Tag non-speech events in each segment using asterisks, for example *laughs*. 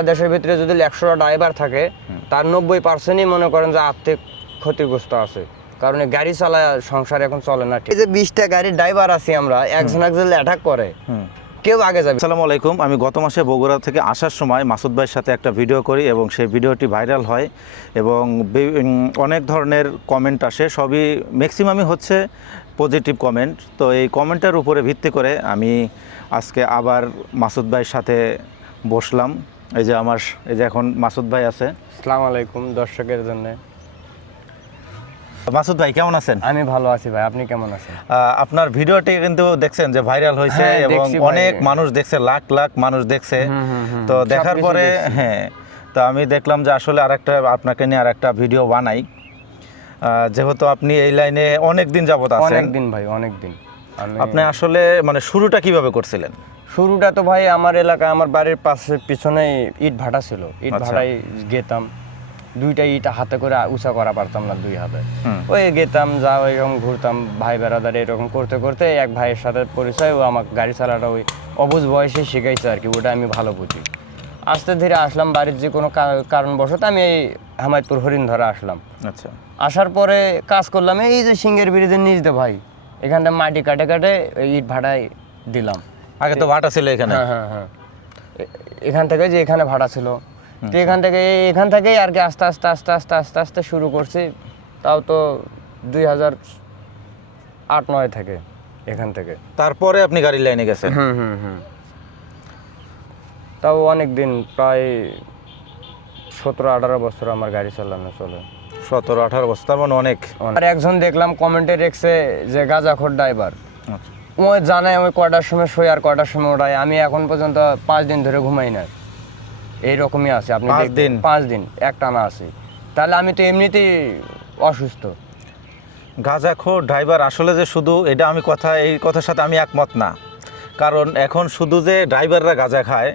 বাংলাদেশের ভিতরে যদি একশোটা ড্রাইভার থাকে তার নব্বই পার্সেন্টই মনে করেন যে আর্থিক ক্ষতিগ্রস্ত আছে। কারণ গাড়ি চালা সংসার এখন চলে না। ঠিক এই যে বিশটা গাড়ির ড্রাইভার আছি আমরা একজন একজন অ্যাটাক করে। কেউ আগে যাবে। আসসালামু আলাইকুম। আমি গত মাসে বগুড়া থেকে আসার সময় মাসুদ ভাইয়ের সাথে একটা ভিডিও করি এবং সেই ভিডিওটি ভাইরাল হয় এবং অনেক ধরনের কমেন্ট আসে। সবই ম্যাক্সিমামই হচ্ছে পজিটিভ কমেন্ট তো এই কমেন্টের উপরে ভিত্তি করে আমি আজকে আবার মাসুদ ভাইয়ের সাথে বসলাম। এই যে আমার এই যে এখন মাসুদ ভাই আছে। আসসালামু আলাইকুম দর্শকের জন্য। মাসুদ ভাই কেমন আছেন? আমি ভালো আছি ভাই আপনি কেমন আছেন? আপনার ভিডিওটি কিন্তু দেখছেন যে ভাইরাল হয়েছে হ্যাঁ, এবং অনেক মানুষ দেখছে লাখ লাখ মানুষ দেখছে। তো দেখার পরে হ্যাঁ তো আমি দেখলাম যে আসলে আরেকটা আপনাকে নিয়ে আরেকটা ভিডিও বানাই। যেহেতু আপনি এই লাইনে অনেক দিন যাবত আছেন। অনেক দিন ভাই অনেক দিন আপনি আসলে মানে শুরুটা কীভাবে করছিলেন? শুরুটা তো ভাই আমার এলাকায় আমার বাড়ির পাশে পিছনে ইট ভাটা ছিল। ইট আচ্ছা। ভাটায় গেতাম। দুইটা ইট হাতে করে উঁচা করা পারতাম না দুই হাতে। ওই গেতাম যা এরকম ঘুরতাম ভাই বেড়াদার এরকম করতে করতে এক ভাইয়ের সাথে পরিচয় ও আমার গাড়ি চালাটা ওই অবুঝ বয়সে শিখাইছে আর কি ওটা আমি ভালো বুঝি। আস্তে ধীরে আসলাম বাড়ির যে কোনো কারণবশত আমি এই হামায়তপুর হরিণ ধরে আসলাম। আচ্ছা। আসার পরে কাজ করলাম এই যে সিঙ্গের ব্রিজের নিচ দিয়ে ভাই এখানটা মাটি কাটে কাটে ইট ভাটায় দিলাম। আগে তো ভাটা ছিল এখানে। হ্যাঁ হ্যাঁ হ্যাঁ। এখান থেকে যে এখানে ভাটা ছিল। তো এখান থেকে এখান থেকেই আর কি আস্তে আস্তে আস্তে আস্তে আস্তে আস্তে শুরু করছি। তাও তো দুই হাজার আট নয় থেকে এখান থেকে। তারপরে আপনি গাড়ির লাইনে গেছেন? হুম হুম হুম। তাও অনেক দিন প্রায় সতেরো আঠারো বছর আমার গাড়ি চালানো চলে। সতেরো আঠারো বছর তার মানে অনেক। আর একজন দেখলাম কমেন্টে রেখছে যে গাজাখোর ড্রাইভার আচ্ছা। ওই জানাই আমি কয়টার সময় শুই আর কয়টার সময় ওঠাই আমি এখন পর্যন্ত পাঁচ দিন ধরে ঘুমাই না এইরকমই আছে আপনি পাঁচ দিন? পাঁচ দিন একটানা আছি। তাহলে আমি তো এমনিতেই অসুস্থ। গাঁজাখোর ড্রাইভার আসলে যে শুধু এটা আমি কথা এই কথার সাথে আমি একমত না। কারণ এখন শুধু যে ড্রাইভাররা গাঁজা খায়।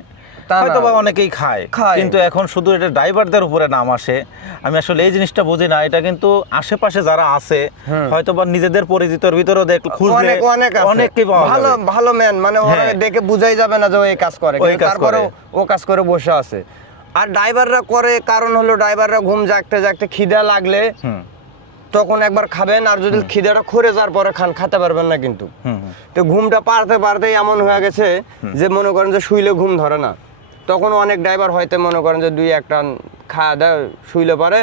হয়তো বা অনেকেই খায়। কিন্তু এখন শুধু এটা ড্রাইভারদের উপরে নাম আসে। আমি আসলে এই জিনিসটা বুঝি না। এটা কিন্তু আশেপাশে যারা আছে হয়তো বা নিজেদের পরিচিতর ভিতরেও দেখ খুঁজলে অনেক অনেক পাওয়া ভালো ভালো ম্যান মানে হ্যাঁ। দেখে বুঝাই যাবে না যে ও এই কাজ করে। ওই তারপরে। ও কাজ করে বসে আছে। আর ড্রাইভাররা করে কারণ হলো ড্রাইভাররা ঘুম জাগতে জাগতে খিদা লাগলে তখন একবার খাবেন আর যদি খিদাটা খরে যাওয়ার পরে খান খেতে পারবেন না কিন্তু। তো ঘুমটা পারতে পারতেই এমন হয়ে গেছে যে মনে করেন যে শুইলে ঘুম ধরে না। তখন অনেক ড্রাইভার হয়তো মনে করেন যে দুই একটা খাওয়া দাওয়া শুইলে পারে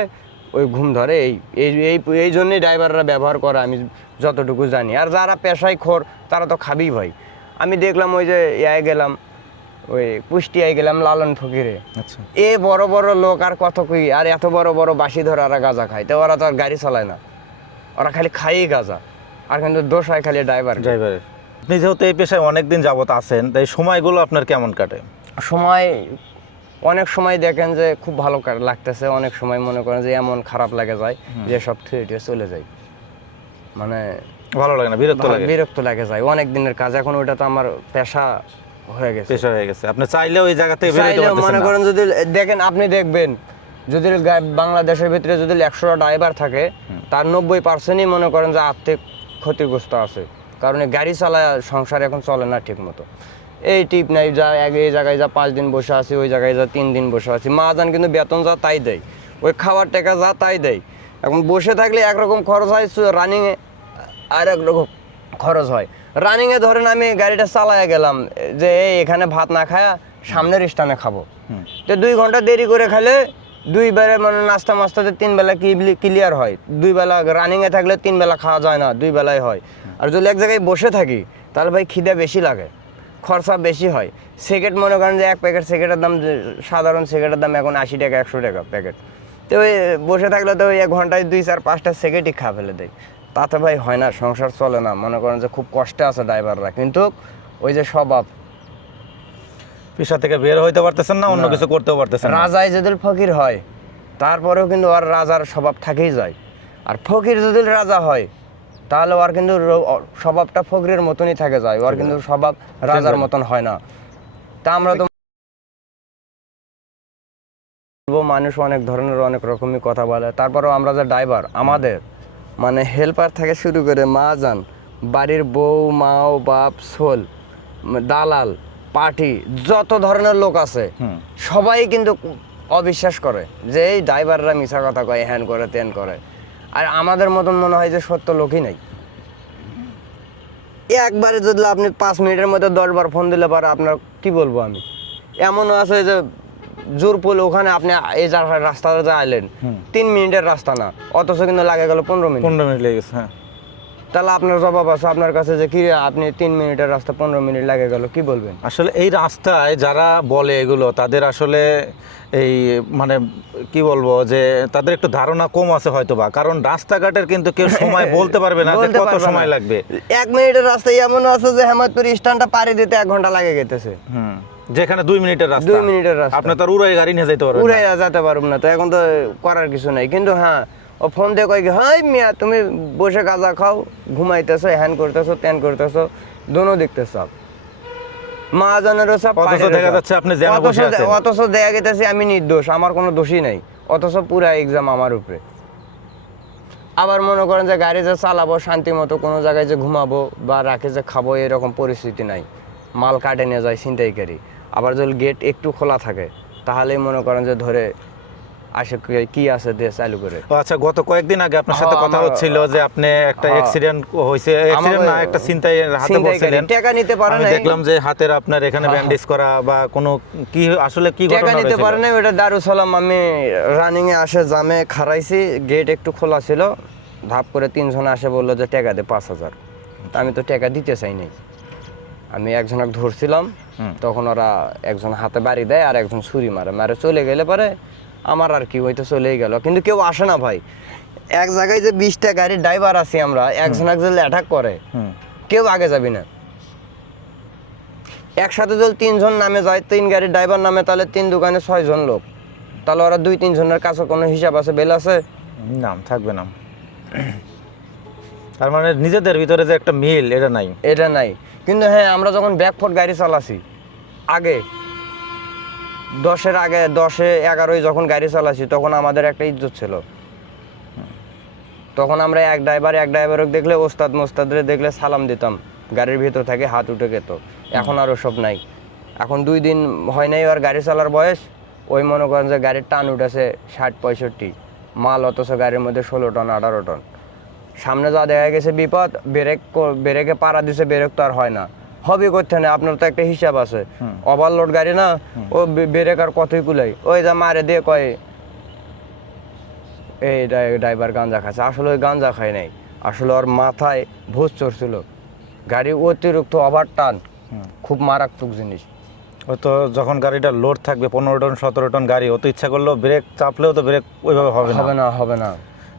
ওই ঘুম ধরে। এই এই এই জন্যই ড্রাইভাররা ব্যবহার করে আমি যতটুকু জানি। আর যারা পেশায় খোর তারা তো খাবেই ভাই। আমি দেখলাম ওই যে ইয়ায় গেলাম ওই কুষ্টিয়ায় গেলাম লালন ফকিরে। আচ্ছা। এ বড় বড় লোক আর কত কি আর এত বড় বড় বাসি ধরে ওরা গাঁজা খায়। তো ওরা তো আর গাড়ি চালায় না। ওরা খালি খাইই গাঁজা। আর কিন্তু দোষ হয় খালি ড্রাইভার ড্রাইভারের আপনি যেহেতু এই পেশায় অনেকদিন যাবত আছেন তাই সময়গুলো আপনার কেমন কাটে? সময় অনেক সময় দেখেন যে খুব ভালো লাগতেছে অনেক সময় মনে করেন যে এমন খারাপ লাগে যায় যে সব থুয়ে টুয়ে চলে যায়। মানে ভালো লাগে না বিরক্ত লাগে? বিরক্ত লাগে যায় অনেক দিনের কাজ এখন ওটা তো আমার পেশা হয়ে গেছে। পেশা হয়ে গেছে। আপনি চাইলেও এই জায়গা থেকে বেরোতে পারতেছেন মনে করেন যদি দেখেন আপনি দেখবেন যদি বাংলাদেশের ভিতরে যদি একশোটা ড্রাইভার থাকে তার নব্বই পার্সেন্টই মনে করেন যে আর্থিক ক্ষতিগ্রস্ত আছে। কারণ গাড়ি চালায় সংসার এখন চলে না ঠিক মতো এই টিপ নাই যা এক- এই জায়গায় যা পাঁচ দিন বসে আছি ওই জায়গায় যা তিন দিন বসে আছি। মা মাহাজান কিন্তু বেতন যা তাই দেয়। ওই খাবার টাকা যা তাই দেয়। এখন বসে থাকলে একরকম খরচ হয় রানিংয়ে আর এক রকম খরচ হয়। রানিংয়ে ধরেন আমি গাড়িটা চালায় গেলাম যে এই এখানে ভাত না খায়া সামনের স্টানে খাব। তো দুই ঘণ্টা দেরি করে খেলে দুই বেলা মানে নাস্তা মাস্তাতে তিন বেলা ক্লিয়ার হয়। দুই বেলা রানিংয়ে থাকলে তিন বেলা খাওয়া যায় না দুই বেলায় হয়। আর যদি এক জায়গায় বসে থাকি তাহলে ভাই খিদে বেশি লাগে। খরচা বেশি হয়। সিগারেট মনে করেন যে এক প্যাকেট সিগারেটের দাম সাধারণ সিগারেটের দাম এখন আশি টাকা একশো টাকা প্যাকেট। তো ওই বসে থাকলে তো ওই এক ঘন্টায় দুই চার পাঁচটা সিগারেটই খা ফেলে দেয়। তাতে ভাই হয় না সংসার চলে না। মনে করেন যে খুব কষ্টে আছে ড্রাইভাররা। কিন্তু ওই যে স্বভাব। পেশা থেকে বের হইতে পারতেছেন না অন্য কিছু করতেও পারতেছেন না। রাজাই যদি ফকির হয়। তারপরেও কিন্তু আর রাজার স্বভাব থাকেই যায়। আর ফকির যদি রাজা হয় তাহলে ওর কিন্তু স্বভাবটা ফকিরের মতনই থাকে যায়। ওর কিন্তু স্বভাব রাজার মতন হয় না। তা আমরা তো মানুষ অনেক ধরনের অনেক রকমই কথা বলে। তারপরেও আমরা যে ড্রাইভার আমাদের মানে হেল্পার থেকে শুরু করে মা যান বাড়ির বউ মাও বাপ সোল দালাল পার্টি যত ধরনের লোক আছে সবাই কিন্তু অবিশ্বাস করে যে এই ড্রাইভাররা মিশা কথা কয় হ্যান করে তেন করে। আর আমাদের মতন মনে হয় যে সত্য লোকই নাই। একবারে যদি আপনি পাঁচ মিনিটের মধ্যে দশবার ফোন দিলে পারে আপনার কি বলব আমি? এমনও আছে যে জোর পোল ওখানে আপনি এই যার রাস্তাটা যা আইলেন তিন মিনিটের রাস্তা না অথচ কিন্তু লাগে গেল পনেরো মিনিট। পনেরো মিনিট লেগেছে গেছে হ্যাঁ। তাহলে আপনার জবাব আছে আপনার কাছে যে কি আপনি তিন মিনিটের রাস্তা পনেরো মিনিট লাগে গেল কি বলবেন? আসলে এই রাস্তায় যারা বলে এগুলো তাদের আসলে এই মানে কি বলব যে তাদের একটু ধারণা কম আছে হয়তো বা কারণ রাস্তাঘাটের কিন্তু কেউ সময় *laughs* বলতে পারবে না যে কত সময় লাগবে। এক মিনিটের রাস্তায় এমন আছে যে হেমায়তপুর স্ট্যান্ডটা পাড়ি দিতে এক ঘণ্টা লাগে গেতেছে। হুম যেখানে দুই মিনিটের রাস্তা। দুই মিনিটের রাস্তা। আপনি তো আর উড়াই গাড়ি নিয়ে যেতে পারবেন উড়ে না। যেতে পারব না তো এখন তো করার কিছু নাই। কিন্তু হ্যাঁ ও ফোন দিয়ে কয় হাই মিয়া তুমি বসে গাঁজা খাও ঘুমাইতেছো হ্যান করতেছো ত্যান করতেছো দোনো দেখতেছ মহাজনেরও সব দেখা সব। যাচ্ছে আপনি বসে আছেন। অথচ দেখা গেতেছে আমি নির্দোষ আমার কোনো দোষই নাই। অথচ পুরা এক্সাম আমার উপরে। আবার মনে করেন যে গাড়ি যে চালাবো শান্তি মতো কোনো জায়গায় যে ঘুমাবো বা রাখে যে খাব এরকম পরিস্থিতি নাই। মাল কাটে নিয়ে যায় ছিনতাইকারী। আবার যদি গেট একটু খোলা থাকে তাহলেই মনে করেন যে ধরে আসে কি- আছে চালু করে? আচ্ছা গত কয়েকদিন আগে আপনার সাথে কথা হচ্ছিল যে আপনি একটা। অ্যাক্সিডেন্ট হয়েছে। অ্যাক্সিডেন্ট না একটা চিন্তায় হাতে বলছিলেন। টাকা নিতে পারে দেখলাম যে হাতের আপনার এখানে ব্যান্ডেজ করা বা কোনো কি আসলে কি টাকা নিতে পারে ওটা দারুসালাম। আমি রানিং এ আসে জামে খারাইছি গেট একটু খোলা ছিল। ধাপ করে তিনজন আসে বলল যে টাকা দে পাঁচ হাজার। আমি তো টাকা দিতে চাই নাই। আমি একজনক ধরছিলাম। তখন ওরা একজন হাতে বাড়ি দেয় আর একজন ছুরি মারে। মারে চলে গেলে পরে আমার আর কি ওই তো চলেই গেল। কিন্তু কেউ আসে না ভাই। এক জায়গায় যে বিশটা গাড়ির ড্রাইভার আছি আমরা একজন একজন অ্যাটাক করে কেউ আগে যাবি না। একসাথে যদি তিনজন নামে যায় তিন গাড়ির ড্রাইভার নামে তাহলে তিন দোকানে ছয়জন লোক। তাহলে ওরা দুই তিনজনের কাছে কোনো হিসাব আছে বেল আছে? নাম থাকবে না তার মানে নিজেদের ভিতরে যে একটা মিল এটা নাই। এটা নাই। কিন্তু হ্যাঁ আমরা যখন ব্যাকফোর্ট গাড়ি চালাছি আগে দশের আগে, দশে এগারোই যখন গাড়ি চালাচ্ছি, তখন আমাদের একটা ইজ্জত ছিল। তখন আমরা এক ড্রাইভার, এক ড্রাইভারকে দেখলে ওস্তাদ মোস্তাদরে দেখলে সালাম দিতাম। গাড়ির ভিতর থেকে হাত উঠে যেত এখন আর ওসব নাই। এখন দুই দিন হয় নাই আর গাড়ি চালার বয়স। ওই মনে করেন যে গাড়ির টান উঠেছে ষাট, পঁয়ষট্টি। মাল অথচ গাড়ির মধ্যে ষোলো টন, আঠারো টন। সামনে যা দেখা গেছে বিপদ, ব্রেক ব্রেকে পাড়া দিছে, ব্রেক তো আর হয় না। হবে করতে না আপনার তো একটা হিসাব আছে। ওভারলোড গাড়ি না ও ব্রেক আর কতই কুলাই ওই যা মারে দিয়ে কয় এই ড্রাই- ড্রাইভার গাঞ্জা খাচ্ছে। আসলে ওই গাঞ্জা খায় নাই। আসলে ওর মাথায় ভোজ চড়ছিল। গাড়ি অতিরিক্ত ওভার টান খুব মারাত্মক জিনিস। ও তো যখন গাড়িটা লোড থাকবে পনেরো টন সতেরো টন গাড়ি ও তো ইচ্ছা করলেও ব্রেক চাপলেও তো ব্রেক ওইভাবে হবে না। হবে না হবে না।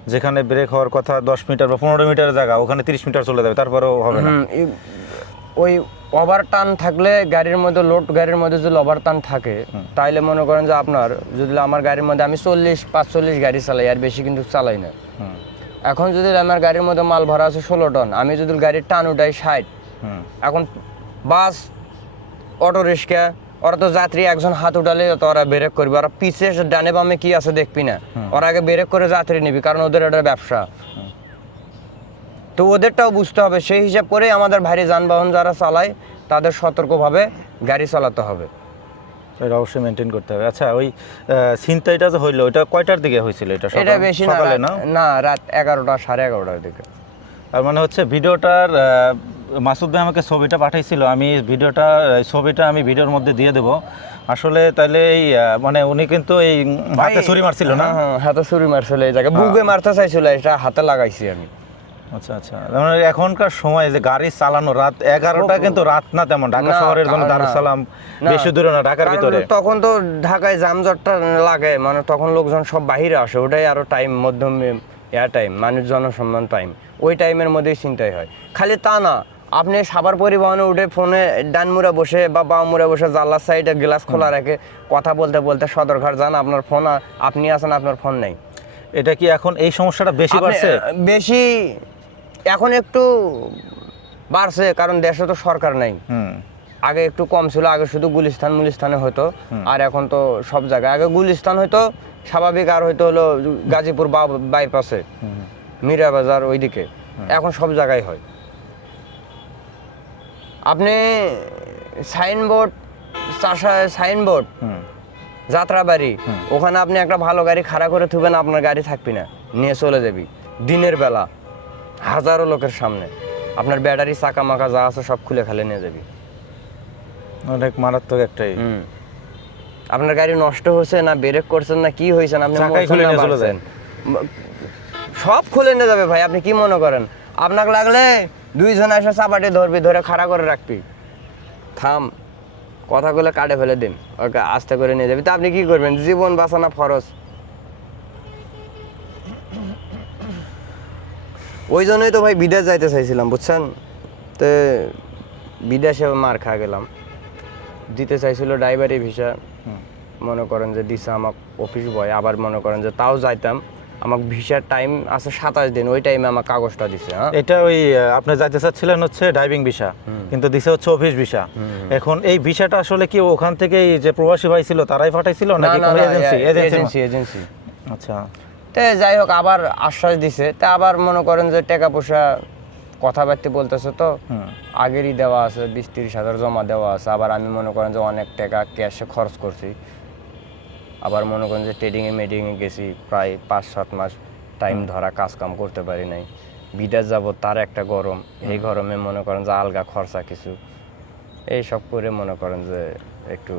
যেখানে ব্রেক হওয়ার কথা দশ মিটার বা পনেরো মিটারের জায়গা ওখানে তিরিশ মিটার চলে যাবে তারপরেও হবে না। ওই ওভার টান থাকলে গাড়ির মধ্যে লোড গাড়ির মধ্যে যদি ওভার টান থাকে তাইলে মনে করেন যে আপনার যদি আমার গাড়ির মধ্যে আমি চল্লিশ পাঁচচল্লিশ গাড়ি চালাই আর বেশি কিন্তু চালাই না। এখন যদি আমার গাড়ির মধ্যে মাল ভরা আছে ষোলো টন আমি যদি গাড়ির টান উঠাই ষাট এখন বাস অটো রিক্সা ওরা তো যাত্রী একজন হাত উঠালে তো ওরা ব্রেক করবে। ওরা পিছে ডানে বামে কি আছে দেখবি না। ওরা আগে ব্রেক করে যাত্রী নিবি কারণ ওদের এটা ব্যবসা। তো ওদেরটাও বুঝতে হবে। সেই হিসাব করেই আমাদের ভারী যানবাহন যারা চালায় তাদের সতর্কভাবে গাড়ি চালাতে হবে। এটা অবশ্যই মেনটেন করতে হবে। আচ্ছা ওই আহ, ছিনতাইটা যে হইল ওইটা কয়টার দিকে হয়েছিল? এটা এটা বেশি না সকালে না? না রাত এগারোটা সাড়ে এগারোটার দিকে। তার মানে হচ্ছে ভিডিওটার মাসুদ ভাই আমাকে ছবিটা পাঠাইছিল আমি ভিডিওটা ছবিটা আমি ভিডিওর মধ্যে দিয়ে দেব। আসলে তাহলে এই মানে উনি কিন্তু এই হাতে ছুরি মারছিল না? হ্যাঁ, হ্যাঁ, হাতে ছুরি মারছিল এই জায়গায়। বুকে মারতে চাইছিল এটা হাতে লাগাইছি আমি। আচ্ছা আচ্ছা। মানে এখনকার সময় যে গাড়ি চালানো রাত এগারোটা কিন্তু রাত না তেমন। ঢাকা শহরের জন্য দারুসালাম বেশি দূরে না ঢাকার ভিতরে। তখন তো ঢাকায় জামজটটা লাগে মানে তখন লোকজন সব বাহিরে আসে ওটাই আরও টাইম মধ্যম এয়ার টাইম মানুষ জনসম্মান টাইম ওই টাইমের মধ্যেই চিন্তাই হয়। খালি তা না আপনি সাবার পরিবহনে উঠে ফোনে ডান মুড়ে বসে বা বাম মুড়ে বসে জানলার সাইডে গ্লাস খোলা রেখে কথা বলতে বলতে সদরঘাট যান আপনার ফোন আপনি আছেন আপনার ফোন নেই। এটা কি এখন এই সমস্যাটা বেশি বাড়ছে? বেশি এখন একটু বাড়ছে কারণ দেশে তো সরকার নাই। আগে একটু কম ছিল আগে শুধু গুলিস্তান মুলিস্তানে হতো। আর এখন তো সব জায়গায়। আগে গুলিস্তান হয়তো স্বাভাবিক আর হয়তো হলো গাজীপুর বা- বাইপাসে। মীরা বাজার ওইদিকে। এখন সব জায়গায় হয়। আপনি সাইনবোর্ড সাইনবোর্ড হুম। যাত্রাবাড়ি ওখানে আপনি একটা ভালো গাড়ি খাড়া করে থুবেন আপনার গাড়ি থাকবি না নিয়ে চলে যাবি। দিনের বেলা। হাজারো লোকের সামনে। আপনার ব্যাটারি চাকা মাকা যা আছে সব খুলে খালে নিয়ে যাবি। অনেক মারাত্মক একটাই। আপনার গাড়ি নষ্ট হয়েছে না ব্রেক করছেন না কি হয়েছে আপনি খুলে নিয়ে চলে? ম- সব খুলে নিয়ে যাবে ভাই আপনি কি মনে করেন? আপনাকে লাগলে দুইজন এসে চাপাটি ধরবি ধরে খাড়া করে রাখবি। থাম কথাগুলো কাটে ফেলে দিন। ওকে আস্তে করে নিয়ে যাবি। তা আপনি কি করবেন? জীবন বাঁচানো ফরজ। ওই জন্যই তো ভাই বিদেশ যাইতে চাইছিলাম বুঝছেন? তো বিদেশে মার খা গেলাম। দিতে চাইছিল ড্রাইভারি ভিসা। মনে করেন যে দিছে আমাকে অফিস বয় আবার মনে করেন যে তাও যাইতাম। আমাকে ভিসার টাইম আছে সাতাশ দিন ওই টাইমে আমার কাগজটা দিছে হ্যাঁ? এটা ওই আপনি যাইতে চাচ্ছিলেন হচ্ছে ড্রাইভিং ভিসা কিন্তু দিছে হচ্ছে অফিস ভিসা এখন এই ভিসাটা আসলে কি ওখান থেকে যে প্রবাসী ভাই ছিল তারাই পাঠাইছিল না নাকি কোনো এজেন্সি এজেন্সি এজেন্সি। আচ্ছা। তে যাই হোক আবার আশ্বাস দিছে। তা আবার মনে করেন যে টাকা পয়সা কথাবার্তা বলতেছে তো। আগেরই দেওয়া আছে বিশ তিরিশ হাজার জমা দেওয়া আছে। আবার আমি মনে করেন যে অনেক টাকা ক্যাশে খরচ করছি। আবার মনে করেন যে ট্রেডিংয়ে মেডিংয়ে গেছি প্রায় পাঁচ সাত মাস টাইম ধরা কাজ কাম করতে পারি নাই। বিদেশ যাব তার একটা গরম। এই গরমে মনে করেন যে আলগা খরচা কিছু। এই সব করে মনে করেন যে একটু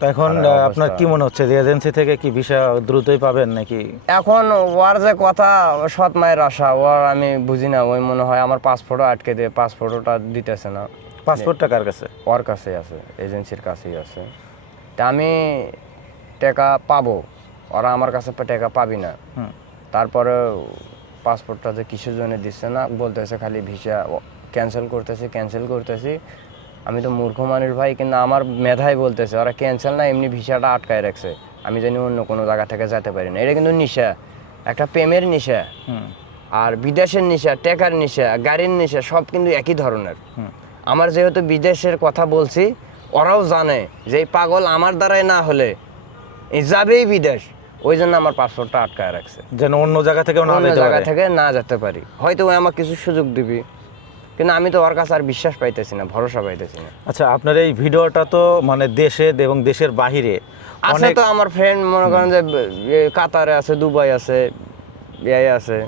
তো এখন আপনার কি মনে হচ্ছে যে এজেন্সি থেকে কি ভিসা দ্রুতই পাবেন নাকি? এখন ওর যে কথা সৎ মায়ের আশা ওর আমি বুঝি না ওই মনে হয় আমার পাসপোর্টও আটকে দিয়ে পাসপোর্টটা দিতেছে না। পাসপোর্টটা কার কাছে? ওর কাছেই আছে এজেন্সির কাছেই আছে। তা আমি টাকা পাবো ওরা আমার কাছে পা- টাকা পাবি না। তারপরে পাসপোর্টটা যে কিসের জন্য দিচ্ছে না বলতেছে খালি ভিসা ক্যান্সেল করতেছি ক্যান্সেল করতেছি। আমি তো মূর্খ মানুষ ভাই কিন্তু আমার মেধাই বলতেছে ওরা ক্যান্সেল না এমনি ভিসাটা আটকায় রাখছে। আমি জানি অন্য কোনো জায়গা থেকে যেতে পারি না। এটা কিন্তু নিশা একটা প্রেমের নিশা হুম। আর বিদেশের নিশা টেকার নিশা গাড়ির নিশা সব কিন্তু একই ধরনের। আমার যেহেতু বিদেশের কথা বলছি ওরাও জানে যে এই পাগল আমার দ্বারাই না হলে যাবেই বিদেশ। ওই জন্য আমার পাসপোর্টটা আটকায় রাখছে। যেন অন্য জায়গা থেকে অন্য জায়গা থেকে না যেতে পারি। হয়তো ওই আমার কিছু সুযোগ দিবি। কিন্তু আমি তো ওর কাছে আর বিশ্বাস পাইতেছি না ভরসা পাইতেছি না। আচ্ছা আপনার এই ভিডিওটা তো মানে দেশে এবং দেশের বাহিরে আছে তো আমার ফ্রেন্ড মনে করেন যে কাতারে আছে দুবাই আছে ইয়ে আছে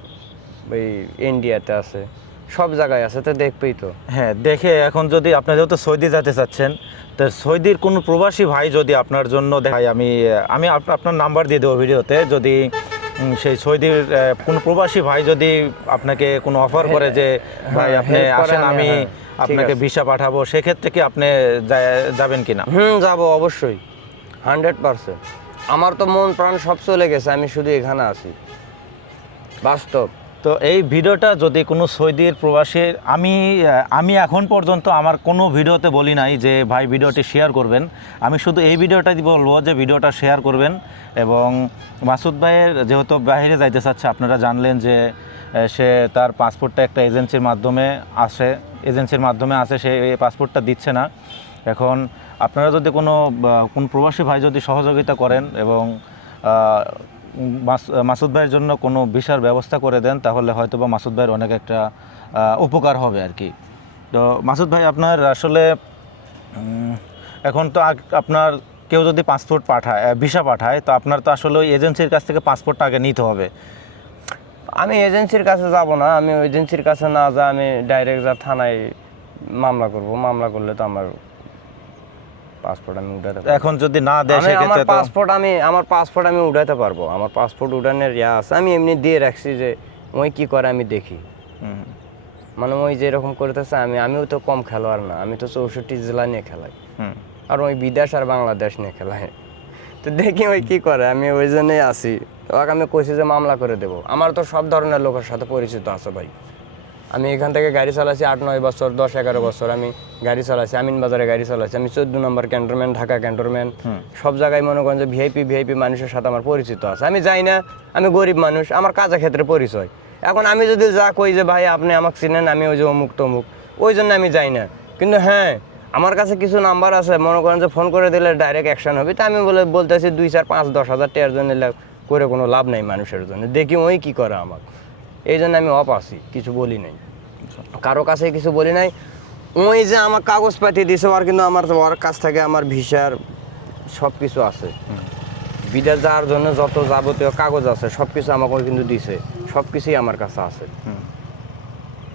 ওই ইন্ডিয়াতে আছে সব জায়গায় আছে তো দেখবেই তো। হ্যাঁ দেখে এখন যদি আপনি যেহেতু সৌদি যেতে চাচ্ছেন তো সৌদির কোনো প্রবাসী ভাই যদি আপনার জন্য দেখায় আমি আমি আপনার নাম্বার দিয়ে দেবো ভিডিওতে যদি সেই সৌদির কোন প্রবাসী ভাই যদি আপনাকে কোনো অফার করে যে ভাই হ্যাঁ, আপনি আসেন আমি, আমি হ্যাঁ, আপনাকে ভিসা পাঠাবো সেক্ষেত্রে কি আপনি যাবেন যাবেন কিনা? হুম যাব অবশ্যই। হান্ড্রেড পার্সেন্ট আমার তো মন প্রাণ সব চলে গেছে আমি শুধু এখানে আছি। বাস্তব। তো এই ভিডিওটা যদি কোনো সৌদির প্রবাসীর আমি আমি এখন পর্যন্ত আমার কোনো ভিডিওতে বলি নাই যে ভাই ভিডিওটি শেয়ার করবেন। আমি শুধু এই ভিডিওটাই বলব যে ভিডিওটা শেয়ার করবেন। এবং মাসুদ ভাইয়ের যেহেতু বাইরে যাইতে চাচ্ছে, আপনারা জানলেন যে সে তার পাসপোর্টটা একটা এজেন্সির মাধ্যমে আসে, এজেন্সির মাধ্যমে আসে, সে এই পাসপোর্টটা দিচ্ছে না। এখন আপনারা যদি কোনো কোন প্রবাসী ভাই যদি সহযোগিতা করেন এবং মাসুদ ভাইয়ের জন্য কোনো ভিসার ব্যবস্থা করে দেন, তাহলে হয়তো বা মাসুদ ভাইয়ের অনেক একটা উপকার হবে আর কি। তো মাসুদ ভাই, আপনার আসলে এখন তো আপনার কেউ যদি পাসপোর্ট পাঠায় ভিসা পাঠায়, তো আপনার তো আসলে ওই এজেন্সির কাছ থেকে পাসপোর্টটা আগে নিতে হবে। আমি এজেন্সির কাছে যাব না, আমি এজেন্সির কাছে না যা আমি ডাইরেক্ট যা থানায় মামলা করব, মামলা করলে তো আমার পাসপোর্ট আমি উঠাতে এখন যদি না দেয় আমি আমার পাসপোর্ট আমি আমার পাসপোর্ট আমি উঠাতে পারব। আমার পাসপোর্ট উঠানোর ইয়া আছে। আমি এমনি দিয়ে রাখছি যে ওই কি করে আমি দেখি। মানে ওই যেরকম করতেছে আমি আমিও তো কম খেলোয়াড় না। আমি তো চৌষট্টি জেলা নিয়ে খেলাই। আর ওই বিদেশ আর বাংলাদেশ নিয়ে খেলাই। তো দেখি ওই কি করে। আমি ওই জন্যই আসি ওকে আমি কইছি যে মামলা করে দেবো। আমার তো সব ধরনের লোকের সাথে পরিচিত আছে ভাই। আমি এখান থেকে গাড়ি চালাচ্ছি আট নয় বছর দশ এগারো বছর। আমি গাড়ি চালাচ্ছি আমিন বাজারে গাড়ি চালাচ্ছি। আমি চোদ্দ নম্বর ক্যান্টনমেন্ট ঢাকা ক্যান্টনমেন্ট। সব জায়গায় মনে করেন যে ভিআইপি ভিআইপি মানুষের সাথে আমার পরিচিত আছে। আমি যাই না আমি গরিব মানুষ আমার কাজের ক্ষেত্রে পরিচয়। এখন আমি যদি যা কই যে ভাই আপনি আমাকে চিনেন আমি ওই যে অমুক তমুক ওই জন্য আমি যাই না। কিন্তু হ্যাঁ আমার কাছে কিছু নাম্বার আছে মনে করেন যে ফোন করে দিলে ডাইরেক্ট অ্যাকশন হবে। তা আমি বলে বলতেছি দুই চার পাঁচ দশ হাজার টাকার জন্য করে কোনো লাভ নাই মানুষের জন্য। দেখি ওই কি করে আমার এই জন্য আমি অপ আছি কিছু বলি নাই। কারও কাছে কিছু বলি নাই। ওই যে আমার কাগজপাতি দিছে ওর কিন্তু আমার ওর কাছ থেকে আমার ভিসার সব কিছু আছে বিদেশ যাওয়ার জন্য যত যাবতীয় কাগজ আছে সব কিছু আমাকে কিন্তু দিছে। সব কিছুই আমার কাছে আছে।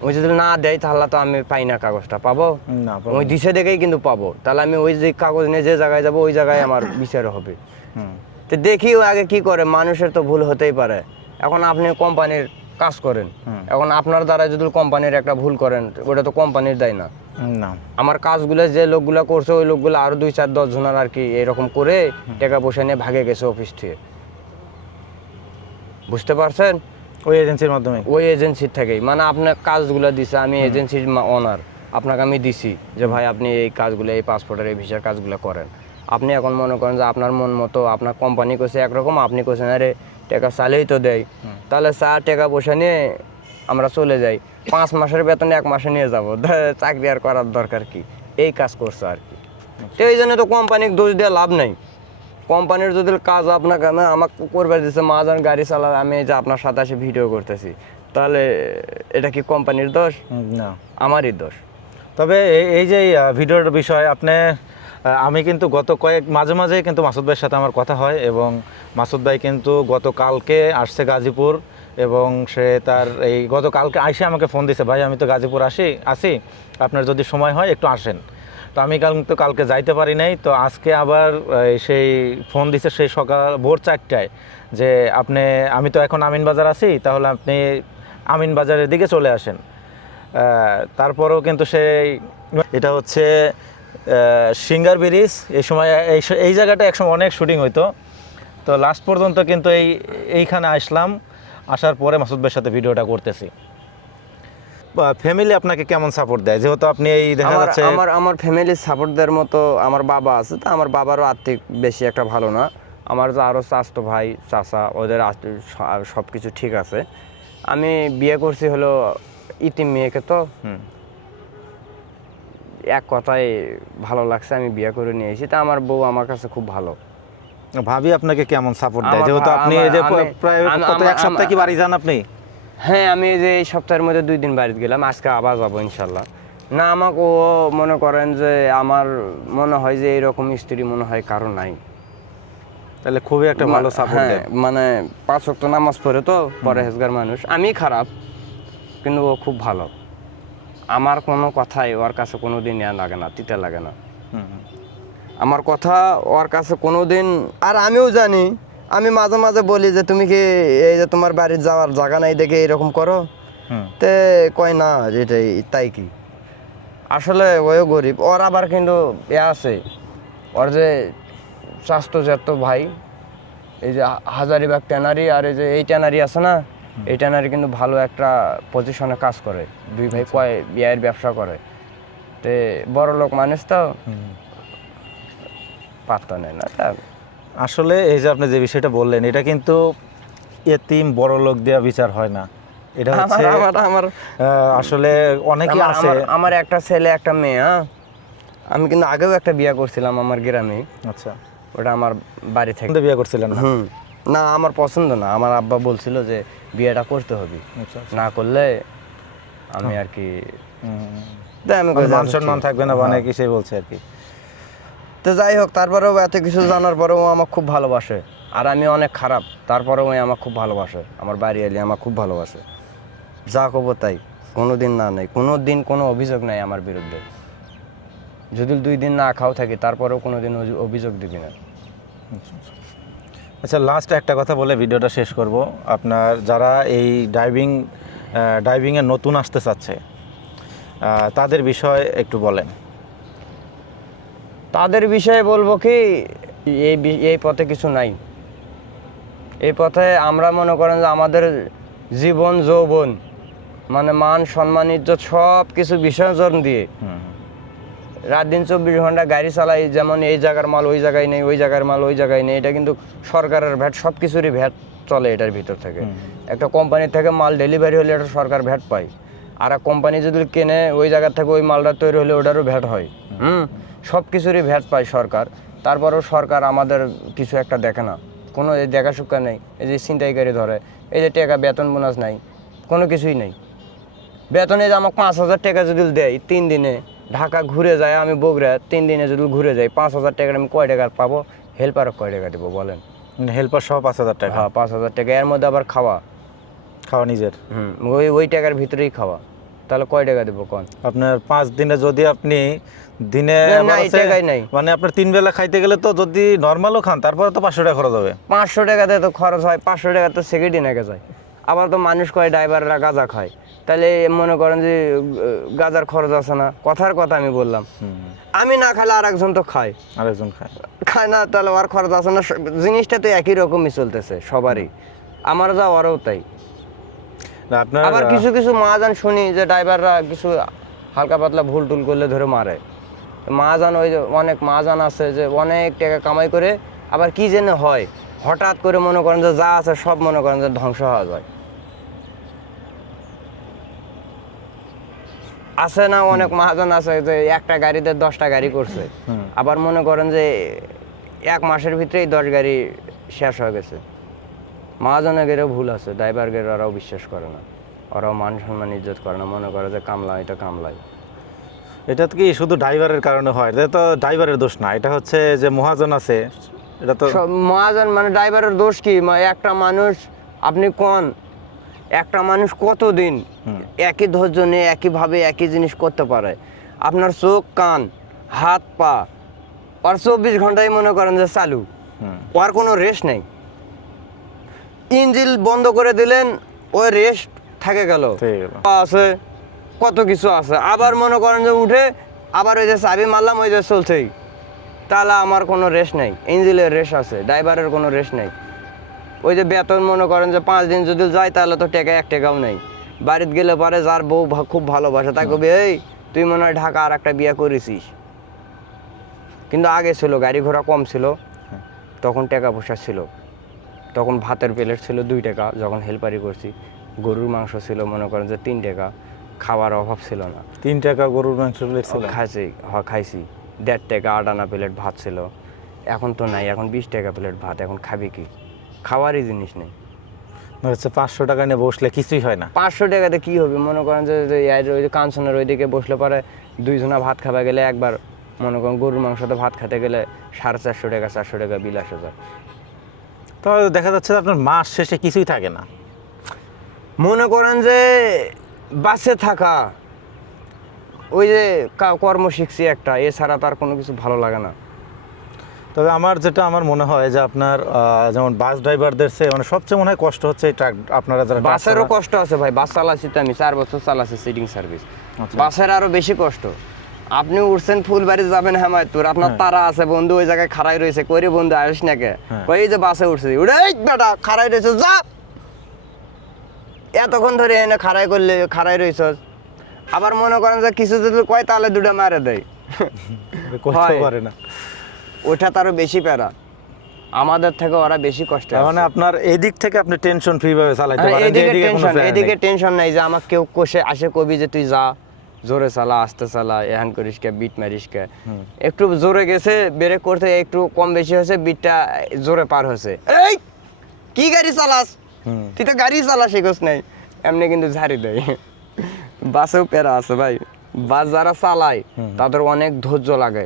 ওই যদি না দেয় তাহলে তো আমি পাই না কাগজটা পাবো? ওই দিছে দেখেই কিন্তু পাবো। তাহলে আমি ওই যে কাগজ নিয়ে যে জায়গায় যাব ওই জায়গায় আমার *coughs* বিচার হবে। তো দেখি ও আগে কি করে মানুষের তো ভুল হতেই পারে। এখন আপনি কোম্পানির কাজ করেন। এখন আপনার দ্বারা যদি কোম্পানির একটা ভুল করেন ওটা তো কোম্পানির দেয় না। না। আমার কাজগুলো যে লোকগুলো করছে ওই লোকগুলো আরও দুই চার দশ জনের আর কি এরকম করে টাকা পয়সা নিয়ে ভাগে গেছে অফিস থেকে। বুঝতে পারছেন? ওই এজেন্সির মাধ্যমে। ওই এজেন্সির থেকেই। মানে আপনার কাজগুলো দিছে আমি এজেন্সির ওনার আপনাকে আমি দিছি যে ভাই আপনি এই কাজগুলো এই পাসপোর্টের এই ভিসার কাজগুলো করেন। আপনি এখন মনে করেন যে আপনার মন মতো আপনার কোম্পানি করছে একরকম আপনি করছেন। আরে টাকা চালেই তো দেয়। তাহলে চা টাকা পয়সা নিয়ে আমরা চলে যাই। পাঁচ মাসের বেতন এক মাসে নিয়ে যাব। *laughs* চাকরি আর করার দরকার কি? এই কাজ করছে আর কি। তো এই জন্য তো কোম্পানিকে দোষ দেওয়া লাভ নেই। কোম্পানির যদি কাজ আপনাকে না আমাকে করবে দিচ্ছে মাজন গাড়ি চালা আমি যে আপনার সাথে এসে ভিডিও করতেছি। তাহলে এটা কি কোম্পানির দোষ? না। আমারই দোষ। তবে এই- যে ভিডিওর বিষয় আপনি আমি কিন্তু গত কয়েক, মাঝে মাঝে কিন্তু মাসুদ ভাইয়ের সাথে আমার কথা হয় এবং মাসুদ ভাই কিন্তু গতকালকে আসছে গাজীপুর এবং সে তার এই গতকালকে আইসে আমাকে ফোন দিছে, ভাই, আমি তো গাজীপুর আসি আসি, আপনার যদি সময় হয় একটু আসেন। তো আমি কাল কিন্তু কালকে যাইতে পারি নাই, তো আজকে আবার সেই ফোন দিছে সেই সকাল, ভোর চারটায় যে, আপনি, আমি তো এখন আমিন বাজার আছি, তাহলে আপনি আমিন বাজারের দিকে চলে আসেন। তারপরেও কিন্তু সেই এটা হচ্ছে সিঙ্গার ব্রিজ এই সময় এই জায়গাটা একসময় অনেক শুটিং হইতো। তো লাস্ট পর্যন্ত কিন্তু এই এইখানে আসলাম আসার পরে মাসুদ ভাইয়ের সাথে ভিডিওটা করতেছি। ফ্যামিলি আপনাকে কেমন সাপোর্ট দেয়? যেহেতু আপনি এই দেখা যাচ্ছে আমার আমার ফ্যামিলির সাপোর্ট দেওয়ার মতো আমার বাবা আছে তা আমার বাবারও আর্থিক বেশি একটা ভালো না। আমার যে আরও চাচতো ভাই চাচা ওদের সব কিছু ঠিক আছে। আমি বিয়ে করছি হলো ইতিম মেয়েকে তো। হুম, এক কথায় ভালো লাগছে আমি বিয়ে করে নিয়ে এসেছি। তা আমার বউ আমার কাছে খুব ভালো। ভাবি আপনাকে কেমন সাপোর্ট দেয়? যেহেতু আপনি এই যে প্রায় কত এক সপ্তাহ কি বাড়ি যান আপনি? হ্যাঁ আমি এই যে এই সপ্তাহের মধ্যে দুই দিন বাড়িতে গেলাম আজকে আবার যাব ইনশাল্লাহ না আমাকে ও মনে করেন যে আমার মনে হয় যে এরকম স্ত্রী মনে হয় কারও নাই। তাহলে খুবই একটা ভালো সাপোর্ট হ্যাঁ, দেয়। মানে পাঁচ ওয়াক্ত নামাজ পড়ে তো পরেজগার মানুষ। আমি খারাপ কিন্তু ও খুব ভালো। আমার কোনো কথাই ওর কাছে কোনো দিন ইয়া লাগে না তিতে লাগে না। আমার কথা ওর কাছে কোনো দিন আর আমিও জানি আমি মাঝে মাঝে বলি যে তুমি কি এই যে তোমার বাড়ির যাওয়ার জায়গা নাই দেখে এরকম করো? তে কয় না এটাই তাই কি? আসলে ওও গরিব ওর আবার কিন্তু এ আছে ওর যে স্বাস্থ্য যত ভাই এই যে হাজারিবাগ ট্যানারি আর এই যে এই ট্যানারি আছে না এই ট্যানারি কিন্তু ভালো একটা পজিশনে কাজ করে। দুই ভাই কয় বিয়ের ব্যবসা করে। তে বড় লোক মানুষ তো নেয় না তা আসলে এই যে আপনি যে বিষয়টা বললেন এটা কিন্তু এতিম বড় লোক দেওয়া বিচার হয় না। এটা হচ্ছে আমার আমার। আসলে অনেকে আছে। আমার- একটা ছেলে একটা মেয়ে হ্যাঁ? আমি কিন্তু আগেও একটা বিয়ে করছিলাম আমার গ্রামে। আচ্ছা। ওটা আমার বাড়ি থেকে। বিয়ে করছিলেন? না হুম। না আমার পছন্দ না। আমার আব্বা বলছিল যে বিয়েটা করতে হবে। আচ্ছা, আচ্ছা। না করলে আমি আর কি মান আচ্ছা, সম্মান থাকবে না হ্যাঁ। অনেক কিছুই বলছে আর কি। তো যাই হোক তারপরেও এত কিছু জানার পরেও ও আমাকে খুব ভালোবাসে। আর আমি অনেক খারাপ তারপরেও ও আমাকে খুব ভালোবাসে। আমার বাড়ি এলে আমাকে খুব ভালোবাসে। যা কব তাই কোনো দিন না নেই। কোনো দিন কোনো অভিযোগ নাই আমার বিরুদ্ধে। যদি দুই দিন না খাও থাকি তারপরেও কোনো দিন অভিযোগ দিবি না। আচ্ছা লাস্ট একটা কথা বলে ভিডিওটা শেষ করব। আপনার যারা এই ডাইভিং ডাইভিংয়ে নতুন আসতে চাচ্ছে তাদের বিষয় একটু বলেন। তাদের বিষয়ে বলব কি এই এই পথে কিছু নাই। এই পথে আমরা মনে করেন যে আমাদের জীবন যৌবন মানে মান সম্মান ইজ্জত সব কিছু বিসর্জন দিয়ে হুম, রাত দিন চব্বিশ ঘণ্টা গাড়ি চালাই যেমন এই জায়গার মাল ওই জায়গায় নেই ওই জায়গার মাল ওই জায়গায় নেই এটা কিন্তু সরকারের ভ্যাট সব কিছুরই ভ্যাট চলে এটার ভিতর থেকে। একটা কোম্পানির থেকে মাল ডেলিভারি হলে এটা সরকার ভ্যাট পায়। আর এক কোম্পানি যদি কেনে ওই জায়গা থেকে ওই মালটা তৈরি হলে ওটারও ভ্যাট হয়। হুম। সব কিছুরই ভ্যাট পায় সরকার। তারপরেও সরকার আমাদের কিছু একটা দেখে না। কোনো এই দেখা সুক্কা নেই। এই যে ছিনতাইকারী ধরে এই যে টাকা বেতন বোনাস নাই কোনো কিছুই নেই। বেতনে যে আমাকে পাঁচ হাজার টাকা যদি দেয় তিন দিনে ঢাকা ঘুরে যায় আমি বগুড়া তিন দিনে যদি ঘুরে যাই পাঁচ হাজার টাকা আমি কয় টাকা পাবো? হেল্পার কয় টাকা দেবো বলেন? হেল্পার সহ পাঁচ হাজার টাকা? হ্যাঁ পাঁচ হাজার টাকা। এর মধ্যে আবার খাওয়া? খাওয়া নিজের? হুম ওই ওই টাকার ভিতরেই খাওয়া। তাহলে কয় টাকা দেবো কোন? আপনার পাঁচ দিনে যদি আপনি দিনে নাই। মানে আপনার তিন বেলা খাইতে গেলে তো যদি নর্মালও খান তারপরে তো পাঁচশো টাকা খরচ হবে। পাঁচশো টাকাতে তো খরচ হয় পাঁচশো টাকা তো সেকেন্ডই নাকে যায়। আবার তো মানুষ কয় ড্রাইভাররা গাঁজা খায়। তাহলে মনে করেন যে গাঁজার খরচ আছে না। কথার কথা আমি বললাম। আমি না খালে আর একজন তো খায়। আরেকজন খায়। খায় না তাহলে আর খরচ আছে না। জিনিসটা তো একই রকমই চলতেছে সবারই। আমার যা ওরাও তাই। আপনার আবার কিছু কিছু মাহাজান শুনি যে ড্রাইভাররা কিছু হালকা পাতলা ভুল টুল করলে ধরে মারে। মা মাহাজান ওই যে অনেক মাহাজান আছে যে অনেক টাকা কামাই করে আবার কি যেন হয়। হঠাৎ করে মনে করেন যে যা আছে সব মনে করেন যে ধ্বংস হওয়া যায়। আছে না অনেক মহাজন আছে যে একটা গাড়িতে দশটা গাড়ি করছে। আবার মনে করেন যে এক মাসের ভিতরেই দশ গাড়ি শেষ হয়ে গেছে। মহাজনের গেরেও ভুল আছে ড্রাইভার গের ওরাও বিশ্বাস করে না। ওরাও মান সম্মান ইজ্জত করে না মনে করে যে কামলা এটা কামলাই এটা কি শুধু ড্রাইভারের কারণে হয়? এটা তো ড্রাইভারের দোষ না এটা হচ্ছে যে মহাজন আছে এটা তো মহাজন মানে ড্রাইভারের দোষ কি? একটা মানুষ আপনি কোন? একটা মানুষ কতদিন। একই ধৈর্য নিয়ে একইভাবে একই জিনিস করতে পারে? আপনার চোখ কান হাত পা আর চব্বিশ ঘন্টায় মনে করেন যে চালু। ওর কোনো রেস্ট নেই। ইঞ্জিল বন্ধ করে দিলেন ওই রেস্ট থাকে গেল। গেল। আছে কত কিছু আছে। আবার মনে করেন যে উঠে আবার ওই যে চাবি মারলাম ওই যে চলছেই। তাহলে আমার কোনো রেস্ট নেই। ইঞ্জিলের রেস্ট আছে ড্রাইভারের কোনো রেস্ট নেই। ওই যে বেতন মনে করেন যে পাঁচ দিন যদি যায় তাহলে তো টাকা এক টাকাও নেই। বাড়িতে গেলে পরে যার বউ খুব ভালোবাসে তাকে কবি এই তুই মনে হয় ঢাকা আর একটা বিয়ে করেছিস। কিন্তু আগে ছিল গাড়ি ঘোড়া কম ছিল। তখন টাকা পয়সা ছিল। তখন ভাতের প্লেট ছিল দুই টাকা যখন হেল্পারি করছি গরুর মাংস ছিল মনে করেন যে তিন টাকা। খাওয়ার অভাব ছিল না। তিন টাকা গরুর মাংস প্লেট ছিল? খাইছি হ খাইছি। দেড় টাকা আট আনা প্লেট ভাত ছিল। এখন তো নাই এখন বিশ টাকা প্লেট ভাত এখন খাবি কি? খাওয়ারই জিনিস নেই। হচ্ছে পাঁচশো টাকা নিয়ে বসলে কিছুই হয় না। পাঁচশো টাকাতে কি হবে? মনে করেন যে ওই যে কাঞ্চনের ওইদিকে বসলে পরে দুইজনা ভাত খাবা গেলে একবার মনে করেন গরুর মাংসতে ভাত খেতে গেলে সাড়ে চারশো টাকা চারশো টাকা বিল আসে যায়। তো দেখা যাচ্ছে আপনার মাস শেষে কিছুই থাকে না। মনে করেন যে বাসে থাকা ওই যে কর্ম শিখছি একটা এছাড়া তার কোনো কিছু ভালো লাগে না। তবে আমার যেটা আমার মনে হয় যে আপনার যেমন বাস ড্রাইভারদের সে মানে সবচেয়ে মনে হয় কষ্ট হচ্ছে এই ট্রাক আপনারা যারা বাসেরও কষ্ট আছে ভাই বাস চালাচ্ছি তো আমি চার বছর চালাচ্ছি সিটিং সার্ভিস আচ্ছা। বাসের আরও বেশি কষ্ট। আপনি উঠছেন ফুলবাড়ি যাবেন হেমায়তপুর আপনার হ্যাঁ। তারা আছে বন্ধু ওই জায়গায় খাড়াই রয়েছে কইরে বন্ধু আসিস না কে? কই যে বাসে উঠছি উঠে এই বেটা খাড়াই রয়েছে যা! এতক্ষণ ধরে এনে খাড়াই করলে খাড়াই রয়েছ আবার মনে করেন যে কিছু যদি কয় তাহলে দুটো মারে দেয়। *laughs* কষ্ট হয়। করে না। ওটা তারও বেশি প্যারা। আমাদের থেকে ওরা বেশি কষ্ট মানে আপনার এই দিক থেকে আপনি টেনশন ফ্রি ভাবে চালাতে পারেন এদিকে এদিকে টেনশন এদিকে টেনশন নাই যে আমাকে কেউ কষে আসে কবি যে তুই যা জোরে চালা আস্তে চালা এহান করিস কে বিট মারিস কে। একটু জোরে গেছে ব্রেক করতে একটু কম বেশি হয়েছে বিটটা জোরে পার হয়েছে। এই কি গাড়ি চালাস। তুই তো গাড়ি চালা শিখোস নাই। এমনি কিন্তু ঝাড়ি দেয়। বাসেও প্যারা আছে ভাই। বাস যারা চালায় তাদের অনেক ধৈর্য লাগে।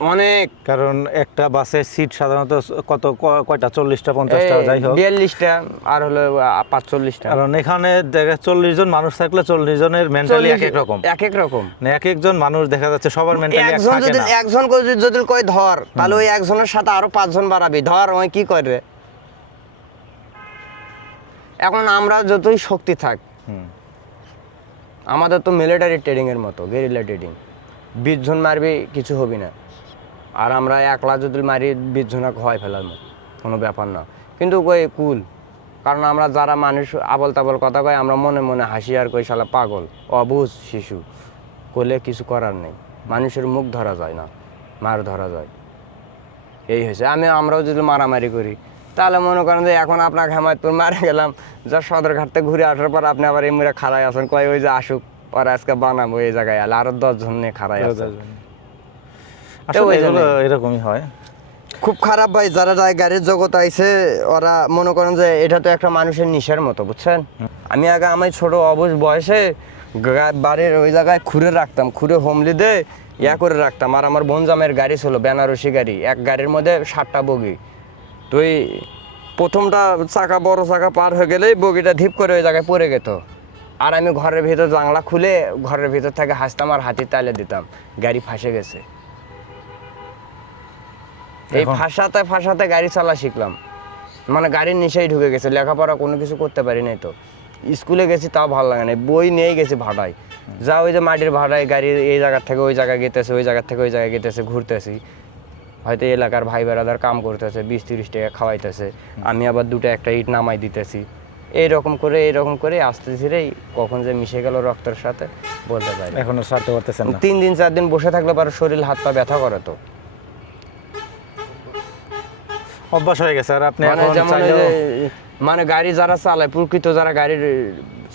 অনেক। কারণ একটা বাসের সিট সাধারণত কত কয়টা? চল্লিশটা পঞ্চাশটা যাই হোক। বিয়াল্লিশটা আর হলো পাঁচচল্লিশটা। কারণ এখানে দেখা চল্লিশ জন মানুষ থাকলে চল্লিশ জনের মেন্টালি এক এক রকম। এক এক রকম। মানে এক একজন মানুষ দেখা যাচ্ছে সবার মেন্টালি একজন যদি একজন যদি- কই ধর তাহলে ওই একজনের সাথে আরও পাঁচজন বাড়াবি। ধর ওই কি করে এখন আমরা যতই শক্তি থাক। আমাদের তো মিলিটারি ট্রেডিং এর মতো গেরিলা ট্রেডিং বিশ জন মারবি কিছু হবি না। আর আমরা একলা যদি মারি বিশ জনক হয় ফেলার কোনো ব্যাপার না। কিন্তু কই কুল। কারণ আমরা যারা মানুষ আবল তাবল কথা কয় আমরা মনে মনে হাসি আর কই শালা পাগল অবুঝ শিশু। করলে কিছু করার নেই। মানুষের মুখ ধরা যায় না মার ধরা যায়। এই হয়েছে। আমি আমরাও যদি মারামারি করি তাহলে মনে করেন যে এখন আপনাকে হেমায়তপুর মারা গেলাম যা সদরঘাট থেকে ঘুরে আসার পর আপনি আবার এমনি খাড়াই আছেন। কয় ওই যে আসুক আর আজকে বানাবো এই জায়গায়। আলে আরও দশজন নিয়ে খাড়াই আছে আসলে এগুলো এরকমই হয়। খুব খারাপ ভাই যারা যায় গাড়ির জগৎ আইছে ওরা মনে করেন যে এটা তো একটা মানুষের নিশার মতো বুঝছেন? আমি আগে আমার ছোট অবুঝ বয়সে বাড়ির ওই জায়গায় খুঁড়ে রাখতাম খুঁড়ে হোমলি দে ইয়া করে রাখতাম। আর আমার বনজামের গাড়ি ছিল বেনারসি গাড়ি এক গাড়ির মধ্যে সাতটা বগি। তো এই প্রথমটা চাকা বড় চাকা পার হয়ে গেলেই বগিটা ধিপ করে ওই জায়গায় পড়ে যেত আর আমি ঘরের ভিতর জানলা খুলে ঘরের ভিতর থেকে হাসতাম আর হাতির তালে দিতাম গাড়ি ফাঁসে গেছে। এই ফাঁসাতে ফাঁসাতে গাড়ি চালা শিখলাম। মানে গাড়ির নিচেই ঢুকে গেছে লেখাপড়া কোনো কিছু করতে পারি নাই তো। স্কুলে গেছি তাও ভালো লাগে না বই নিয়েই গেছি ভাড়ায় যা ওই যে মাটির ভাড়ায় গাড়ি এই জায়গার থেকে ওই জায়গায় গেতেছে ওই জায়গার থেকে ওই জায়গায় গেতেছে ঘুরতেছি। হয়তো এলাকার ভাই বেড়াদার কাম করতেছে বিশ তিরিশ টাকা খাওয়াইতেছে। আমি আবার দুটো একটা ইট নামাই দিতেছি। এইরকম করে এইরকম করে আস্তে ধীরেই কখন যে মিশে গেল রক্তের সাথে বলতে পারি এখনও ছাড়তে পারতেছেন তিন দিন চার দিন বসে থাকলে পারো শরীর হাত পা ব্যথা করে তো। অভ্যাস হয়ে গেছে। আর আপনি মানে মানে গাড়ি যারা চালায় প্রকৃত যারা গাড়ির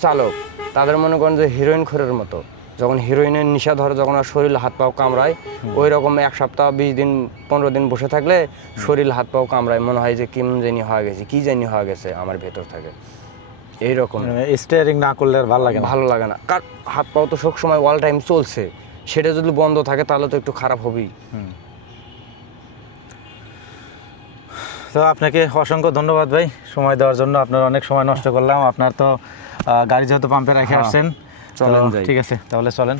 চালক তাদের মনে করেন যে হিরোইন খোরের মতো। যখন হিরোইনের নিশা ধরে যখন আর শরীর হাত পাও কামড়ায় ওই রকম এক সপ্তাহ বিশ দিন পনেরো দিন বসে থাকলে শরীর হাত পাও কামড়ায়। মনে হয় যে কেমন জানি হয়ে গেছে কি জানি হয়ে গেছে আমার ভেতর থেকে। এইরকম। স্টিয়ারিং না করলে আর ভালো লাগে না। ভালো লাগে না। কার হাত পাও তো সব সময় অল টাইম চলছে। সেটা যদি বন্ধ থাকে তাহলে তো একটু খারাপ হবেই। তো আপনাকে অসংখ্য ধন্যবাদ ভাই। সময় দেওয়ার জন্য আপনার অনেক সময় নষ্ট করলাম। আপনার তো গাড়ি যেহেতু পাম্পে রেখে হ্যাঁ, আসছেন চলেন ঠিক আছে তাহলে চলেন।